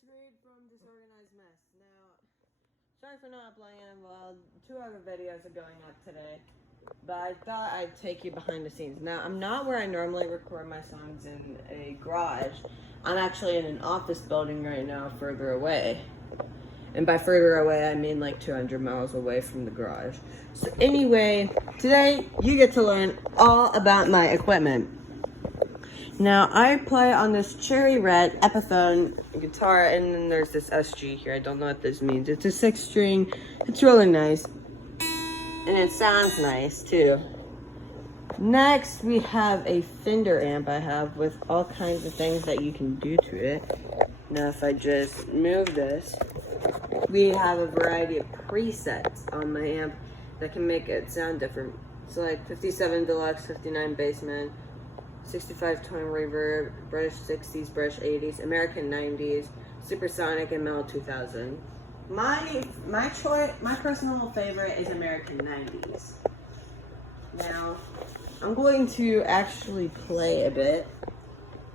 it's Reed from Disorganized Mess. Now, sorry for not uploading them. Well, 2 other videos are going up today, but I thought I'd take you behind the scenes. Now, I'm not where I normally record my songs in a garage. I'm actually in an office building right now, further away. And by further away, I mean like 200 miles away from the garage. So anyway, today you get to learn all about my equipment. Now, I play on this cherry red Epiphone guitar, and then there's this SG here. I don't know what this means. It's a 6-string. It's really nice. And it sounds nice, too. Next, we have a Fender amp I have with all kinds of things that you can do to it. Now, if I just move this, we have a variety of presets on my amp that can make it sound different. So like 57 Deluxe, 59 Bassman, 65 tone reverb, British 60s, British 80s, American 90s, Supersonic, and Metal 2000. My personal favorite is American 90s. Now, I'm going to actually play a bit,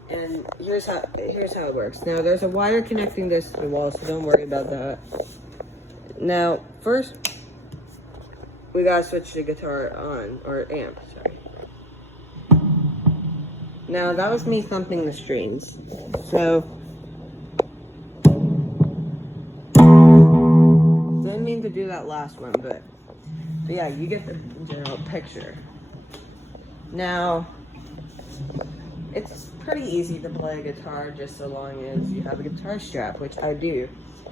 and here's how it works. Now, there's a wire connecting this to the wall, so don't worry about that. Now, first, we gotta switch the guitar on, or amp, sorry. Now, that was me thumping the strings. So, didn't mean to do that last one, but yeah, you get the general picture. Now, it's pretty easy to play a guitar just so long as you have a guitar strap, which I do.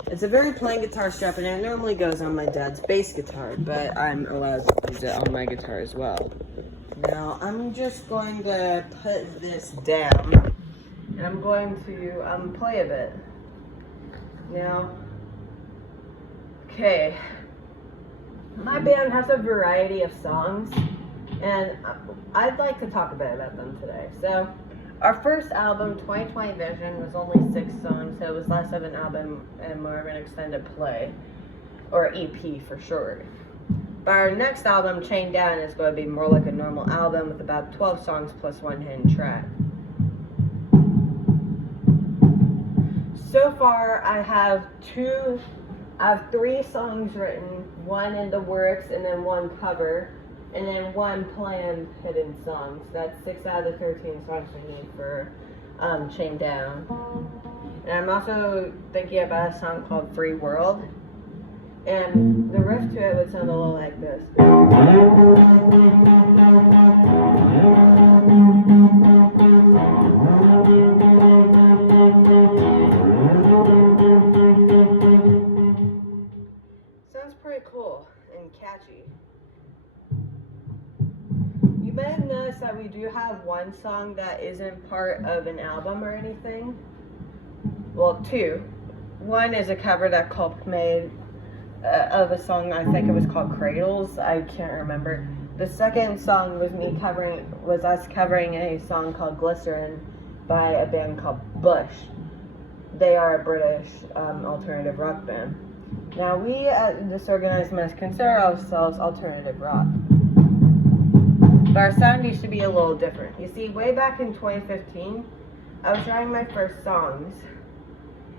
It's a very plain guitar strap, and it normally goes on my dad's bass guitar, but I'm allowed to use it on my guitar as well. Now, I'm just going to put this down, and I'm going to play a bit. Now, okay, my band has a variety of songs, and I'd like to talk a bit about them today. So, our first album, 2020 Vision, was only 6 songs, so it was less of an album and more of an extended play, or EP for short. But our next album, Chained Down, is going to be more like a normal album with about 12 songs plus 1 hidden track. So far, I have 3 songs written, 1 in the works, and then 1 cover, and then 1 planned hidden song. So that's 6 out of the 13 songs we need for Chained Down. And I'm also thinking about a song called Free World. And the riff to it would sound a little like this. Sounds pretty cool and catchy. You may have noticed that we do have 1 song that isn't part of an album or anything. Well, 2. 1 is a cover that Culp made of a song, I think it was called Cradles. I can't remember. The second song was us covering a song called Glycerin by a band called Bush. They are a British alternative rock band. Now, we at Disorganized Mess consider ourselves alternative rock, but our sound used to be a little different. You see, way back in 2015, I was writing my first songs,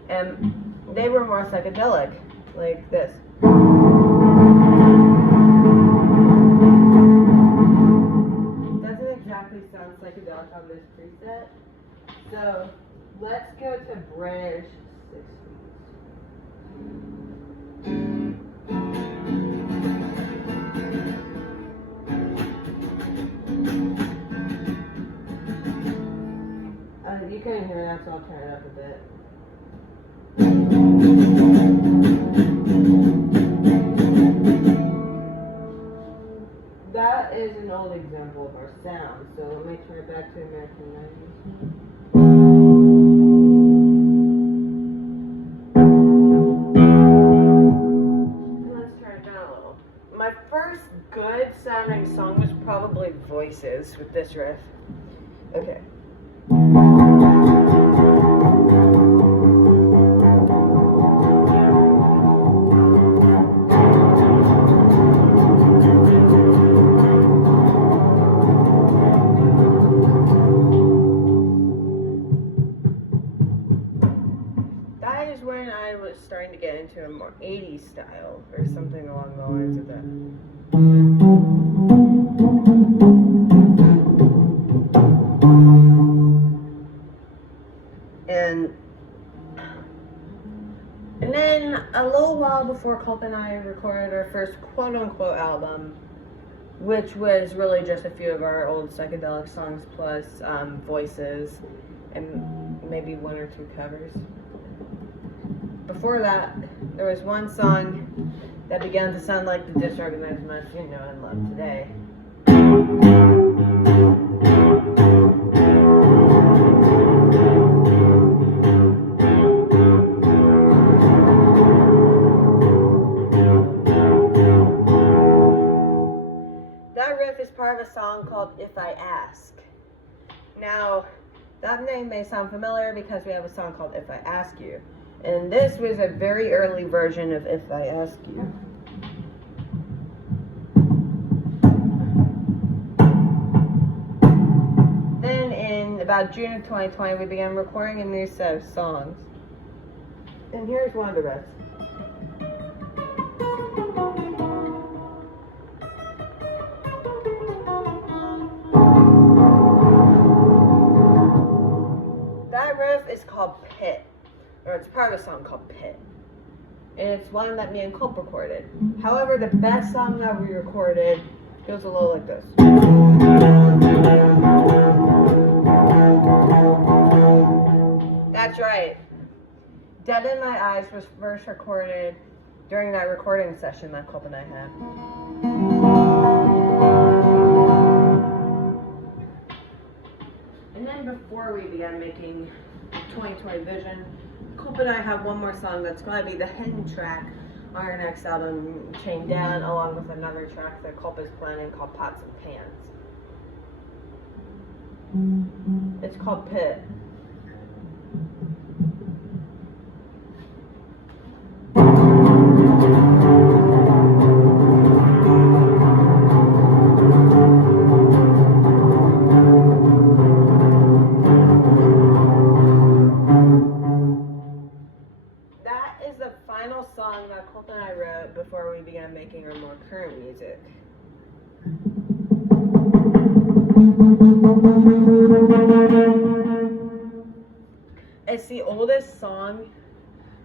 and they were more psychedelic, like this. Doesn't exactly sound psychedelic on this preset. So let's go to British 60s. You couldn't hear that, so I'll turn it up a bit. That is an old example of our sound, so let me turn it back to American 90s. Let's turn it down a little. My first good sounding song was probably Voices with this riff. Okay. is starting to get into a more 80s style or something along the lines of that. And then a little while before Culp and I recorded our first quote-unquote album, which was really just a few of our old psychedelic songs plus voices and maybe one or two covers. Before that, there was one song that began to sound like the Disorganized Mess you know and love today. That riff is part of a song called If I Ask. Now, that name may sound familiar because we have a song called If I Ask You. And this was a very early version of If I Ask You. Then in about June of 2020, we began recording a new set of songs. And here's one of the riffs. That riff is called Pit. Or it's part of a song called Pit. And it's one that me and Culp recorded. However, the best song that we recorded goes a little like this. That's right. Dead in My Eyes was first recorded during that recording session that Culp and I had. And then before we began making 2020 Vision, Culp and I have one more song that's going to be the hidden track on our next album, Chained Down, along with another track that Culp is planning called Pots and Pans. It's called Pit. Song that Culp and I wrote before we began making our more current music. It's the oldest song.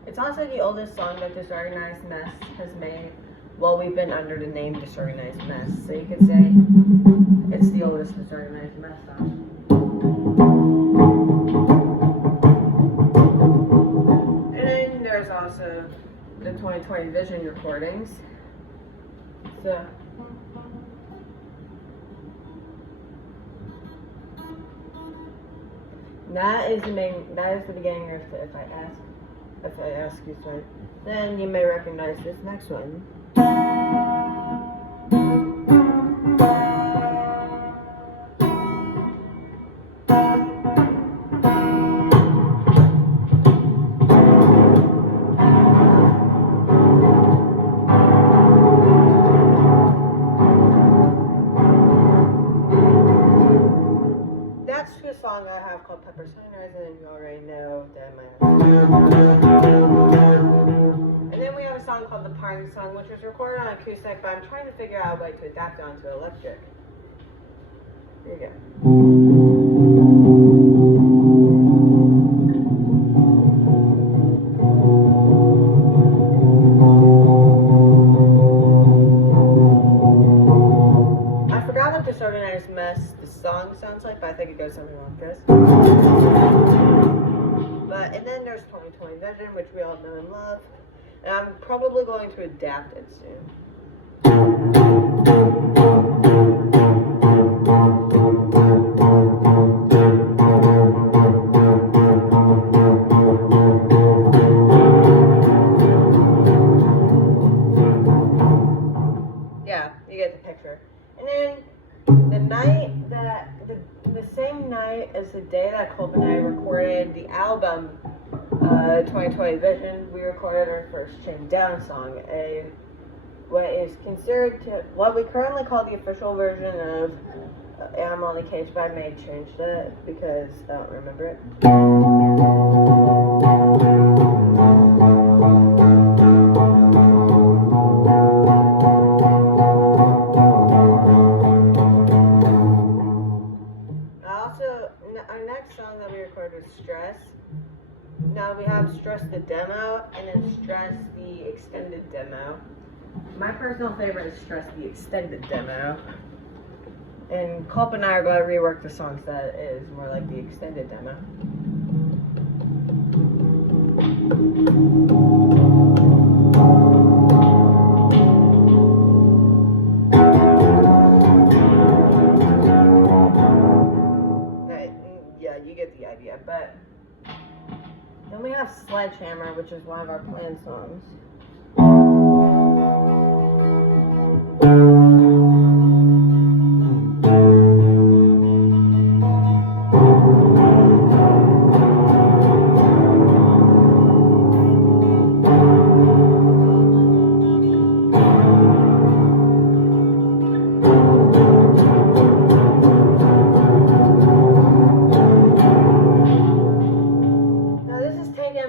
It's also the oldest song that Disorganized Mess has made while we've been under the name Disorganized Mess. So you could say it's the oldest Disorganized Mess song. And then there's also the 2020 Vision recordings. So that is the beginning of the If I Ask You, sorry. Then you may recognize this next one. Song I have called Pepper Sunrise, and you already know that And then we have a song called The Parting Song, which was recorded on acoustic, but I'm trying to figure out a way to adapt it onto electric. Here you go. Disorganized Mess, the song sounds like, but I think it goes something like this. And then there's 2020 Vision, which we all know and love, and I'm probably going to adapt it soon. Yeah, you get the picture. And then the same night as the day that Culp and I recorded the album 2020 Vision, we recorded our first Chained Down song, what we currently call the official version of Animal in a Cage, but I may change that because I don't remember it. Stress. Now we have Stress the demo and then Stress the extended demo. My personal favorite is Stress the extended demo. And Culp and I are going to rework the songs that is more like the extended demo. Yeah, you get the idea. But then we have Sledgehammer, which is one of our planned songs.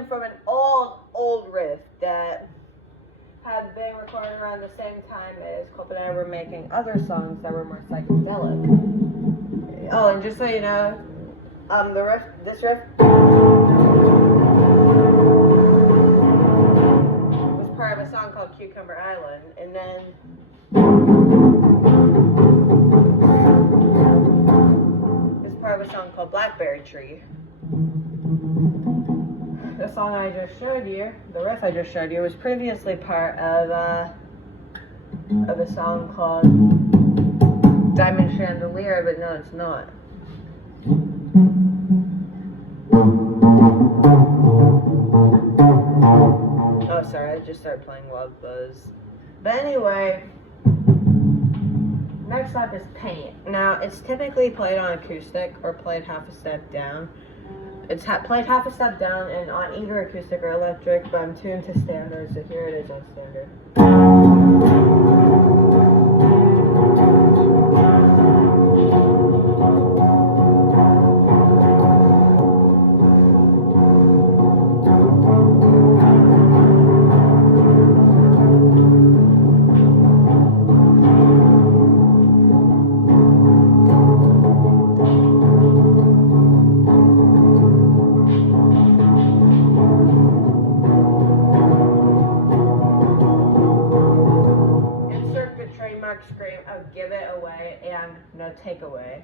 From an old riff that had been recorded around the same time as Culp and I were making other songs that were more psychedelic. Oh, and just so you know, this riff was part of a song called Cucumber Island, and then it's part of a song called Blackberry Tree. The song I just showed you, the riff I just showed you, was previously part of a song called Diamond Chandelier, but no, it's not. Oh, sorry, I just started playing Wild Buzz. But anyway, next up is Paint. Now, it's typically played on acoustic or played half a step down. It's played half a step down and on either acoustic or electric, but I'm tuned to standard, so here it is on standard. Scream of Give It Away and No Takeaway.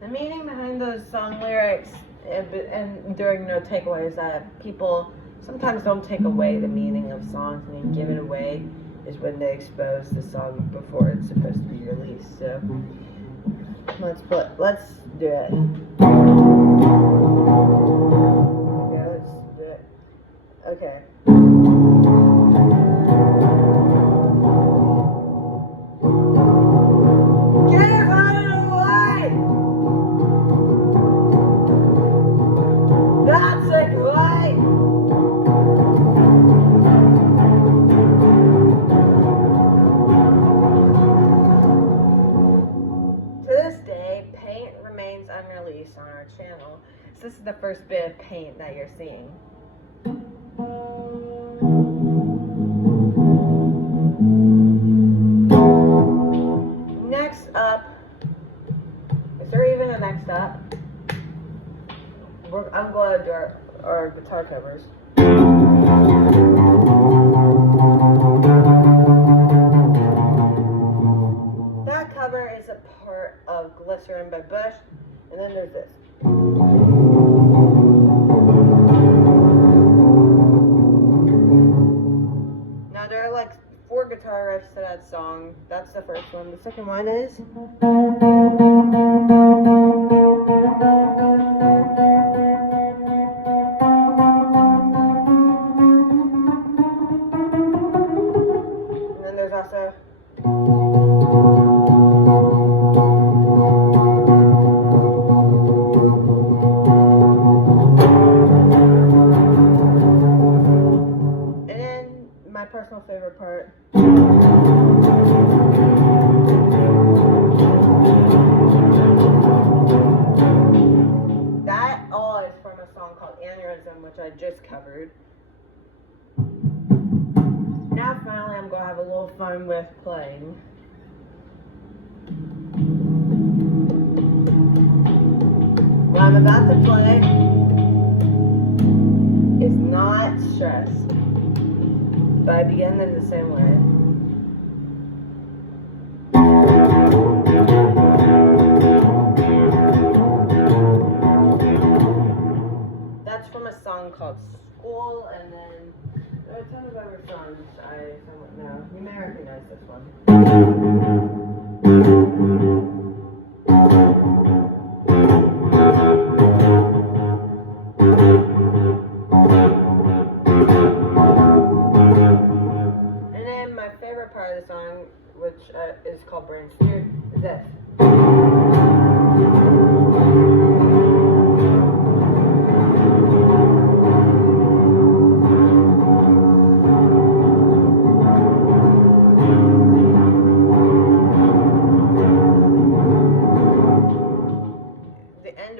The meaning behind those song lyrics and during No Takeaway is that people sometimes don't take away the meaning of songs, and then give it away is when they expose the song before it's supposed to be released. So let's do it. Okay, let's do it. Okay. On our channel. So this is the first bit of Paint that you're seeing. Next up, is there even a next up? I'm going to do our guitar covers. That cover is a part of Glycerin by Bush. And then there's this. Now there are like 4 guitar riffs to that song. That's the first one. The second one is. And then there's also. Personal favorite part. That all is from a song called Aneurysm, which I just covered. Now finally I'm going to have a little fun with playing. What I'm about to play not stressed. But I begin in the same way. That's from a song called School, and then there are a ton of other songs I somewhat know. You may recognize this one. And then my favorite part of the song, which is called Brain Stew, is this.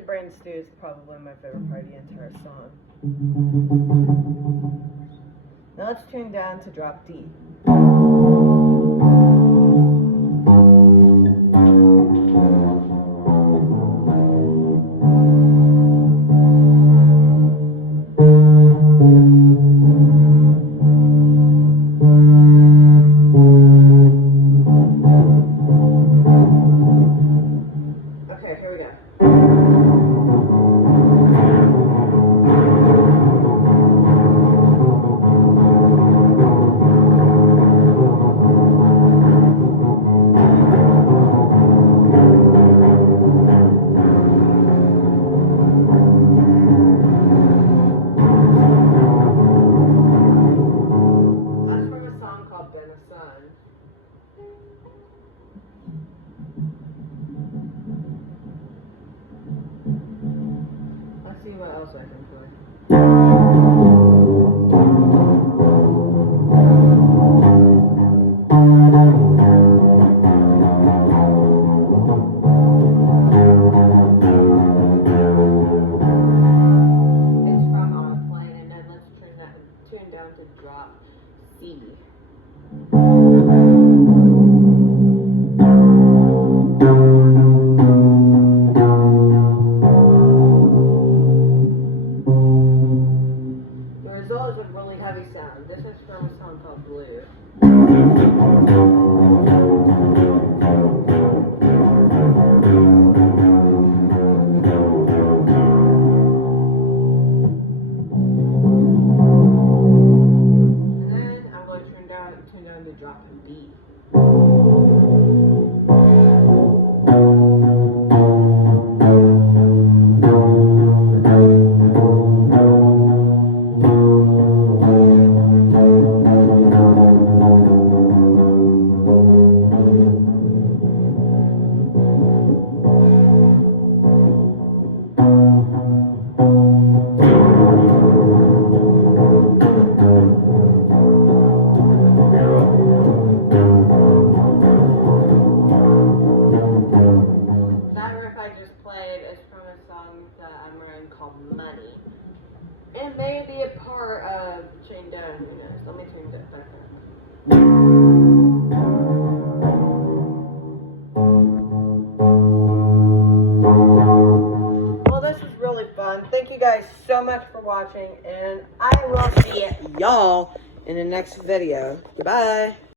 Brain Stew is probably my favorite part of the entire song. Now let's tune down to drop D. Okay, here we go. Let's see what else I can play. It's from On a Plane, and then let's tune down to drop C. Is a really heavy sound. This is from a song called Blue. And then I'm going to tune down to drop D. Called Money. It may be a part of Chain Down, who knows? Let me turn that back up. Well, this was really fun. Thank you guys so much for watching, and I will see y'all in the next video. Goodbye.